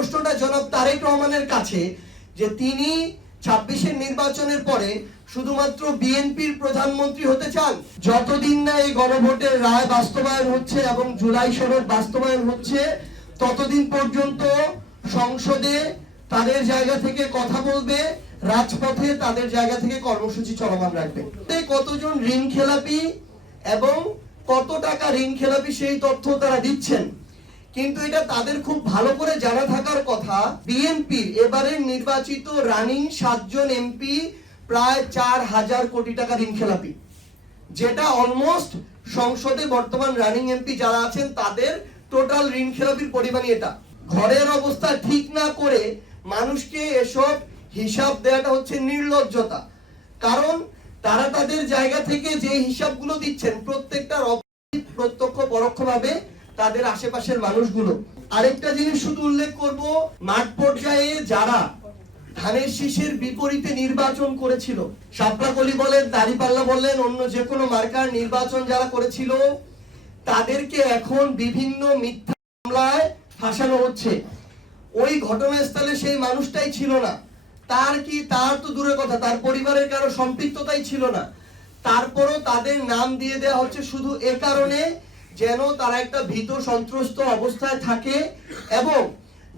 প্রশ্নটা জনাব তারেক রহমানের কাছে যে তিনি 26-এর নির্বাচনের পরে শুধুমাত্র বিএনপির প্রধানমন্ত্রী হতে চান। যতদিন না এই গণভোটের রায় বাস্তবায়ন হচ্ছে এবং জুলাই সনদ বাস্তবায়ন হচ্ছে ততদিন পর্যন্ত সংসদে তাদের জায়গা থেকে কথা বলবে, রাজপথে তাদের জায়গা থেকে কর্মসূচি চলমান রাখবে। কতজন ঋণ খেলাপি এবং কত টাকা ঋণ খেলাপি সেই তথ্য তারা দিচ্ছেন, কিন্তু এটা তাদের খুব ভালো করে জানা থাকার কথা। বিএনপির এবারের নির্বাচিত রানিং 7 জন এমপি প্রায় 4000 কোটি টাকা ঋণ খেলাপি, যেটা অলমোস্ট সংসদে বর্তমান রানিং এমপি যারা আছেন তাদের টোটাল ঋণ খেলাপির পরিমাণই এটা। ঘরের অবস্থা ঠিক না করে মানুষকে এসব হিসাব দেওয়াটা হচ্ছে নির্লজ্জতা। কারণ তারা তাদের জায়গা থেকে যে হিসাবগুলো দিচ্ছেন প্রত্যেকটার প্রত্যক্ষ পরোক্ষভাবে তাদের আশেপাশের মানুষগুলো। আরেকটা জিনিস শুধু উল্লেখ করব, মাঠ পর্যায়ে যারা ধানের শীষের বিপরীতে নির্বাচন করেছিল, সাপড়াকলি বলেন, দাড়িপাল্লা বললেন, অন্য যে কোনো মার্কার নির্বাচন যারা করেছিল তাদেরকে এখন বিভিন্ন মিথ্যা মামলায় ফাঁসানো হচ্ছে। ওই ঘটনাস্থলে সেই মানুষটাই ছিল না, তার তো দূরের কথা, তার পরিবারের কারো সম্পৃক্ততাই ছিল না, তারপরও তাদের নাম দিয়ে দেওয়া হচ্ছে শুধু এ কারণে যেন তারা একটা ভীত সন্ত্রস্ত অবস্থায় থাকে এবং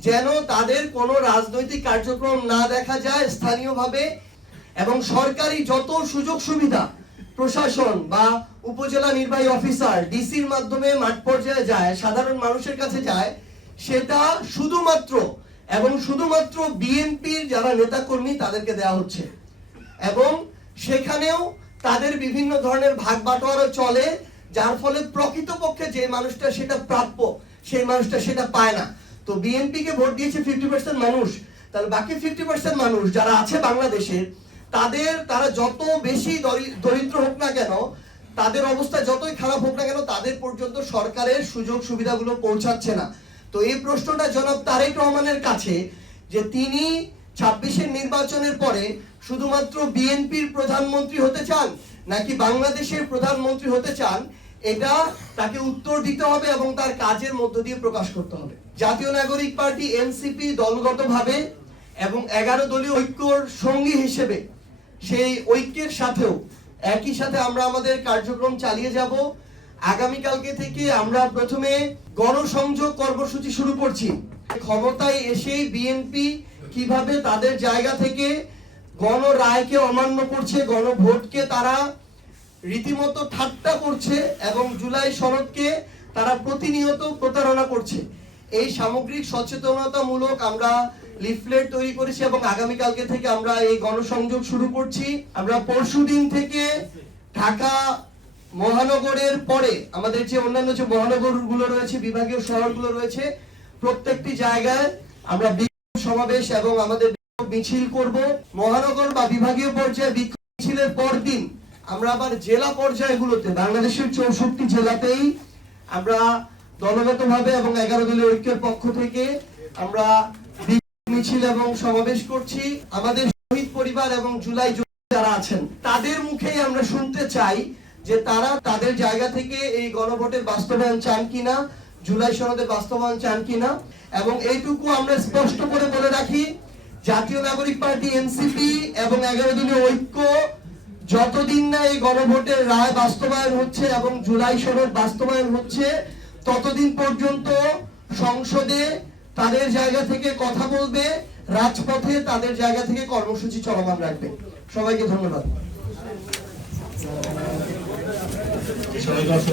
যেন তাদের কোনো রাজনৈতিক কার্যক্রম না দেখা যায় স্থানীয়ভাবে। এবং সরকারি যত সুযোগ সুবিধা প্রশাসন বা উপজেলা নির্বাহী অফিসার ডিসির মাধ্যমে মাঠ পর্যায়ে যায়, সাধারণ মানুষের কাছে যায়, সেটা শুধুমাত্র বিএনপির যারা নেতাকর্মী তাদেরকে দেওয়া হচ্ছে এবং সেখানেও তাদের বিভিন্ন ধরনের ভাগ বাটোয়ারা চলে, যার ফলে প্রকৃতপক্ষে যে মানুষটা সেটা প্রাপ্য সেই মানুষটা সেটা পায় না। তো বিএনপি কে ভোট দিয়েছে 50% মানুষ, তাহলে বাকি 50% মানুষ যারা আছে বাংলাদেশের তারা যত বেশি দরিদ্র হোক না কেন, তাদের অবস্থা যতই খারাপ হোক না কেন, তাদের পর্যন্ত সরকারের সুযোগ সুবিধাগুলো পৌঁছাচ্ছে না। তো এই প্রশ্নটা জনাব তারেক রহমানের কাছে যে তিনি 26-এর নির্বাচনের পরে শুধুমাত্র বিএনপির প্রধানমন্ত্রী হতে চান নাকি বাংলাদেশের প্রধানমন্ত্রী হতে চান, এটা তাকে উত্তর দিতে হবে এবং তার কাজের মধ্য দিয়ে প্রকাশ করতে হবে। জাতীয় নাগরিক পার্টি এনসিপি দলগতভাবে এবং 11 দলীয় ঐক্যর সঙ্গী হিসেবে সেই ঐক্যের সাথেও একই সাথে আমরা আমাদের কার্যক্রম চালিয়ে যাব। আগামীকালকে থেকে আমরা প্রথমে গণসংযোগ কর্মসূচি শুরু করছি। ক্ষমতায় এসেই বিএনপি কিভাবে তাদের জায়গা থেকে গণরায়কে অমান্য করছে, গণভোটকে তারা রীতিমতো ঠাট্টা করছে এবং জুলাই সনদকে তারা প্রতিনিয়ত প্রতারণা করছে, এই সামগ্রিক সচেতনতামূলক আমরা লিফলেট তৈরি করেছি এবং আগামীকালকে থেকে আমরা এই গণসংযোগ শুরু করছি। আমরা পরশুদিন থেকে ঢাকা মহানগরের পরে আমাদের যে অন্যান্য যে মহানগরগুলো রয়েছে, বিভাগীয় শহরগুলো রয়েছে, প্রত্যেকটি জায়গায় আমরা বিক্ষোভ সমাবেশ এবং আমাদের মিছিল করব। মহানগর বা বিভাগীয় পর্যায়ে বিক্ষোভ মিছিলের পর দিন আমরা আবার জেলা পর্যায়গুলোতে বাংলাদেশের 64 জেলাতেই আমরা দলগতভাবে এবং 11 দলীয় ঐক্যের পক্ষ থেকে আমরা মিছিল এবং সমাবেশ করছি। আমাদের শহীদ পরিবার এবং জুলাই যারা আছেন তাদের মুখেই আমরা শুনতে চাই যে তারা তাদের জায়গা থেকে এই গণভোটের বাস্তবায়ন চান কিনা, জুলাই সনদের বাস্তবায়ন চান কিনা। এবং এইটুকু আমরা স্পষ্ট করে বলে রাখি, জাতীয় নাগরিক পার্টি এনসিপি এবং 11 দলীয় ঐক্য যতদিন না এই গণভোটের রায় বাস্তবায়ন হচ্ছে এবং জুলাই সনদ বাস্তবায়ন হচ্ছে ততদিন পর্যন্ত সংসদে তাদের জায়গা থেকে কথা বলবে, রাজপথে তাদের জায়গা থেকে কর্মসূচি চলমান রাখবে। সবাইকে ধন্যবাদ।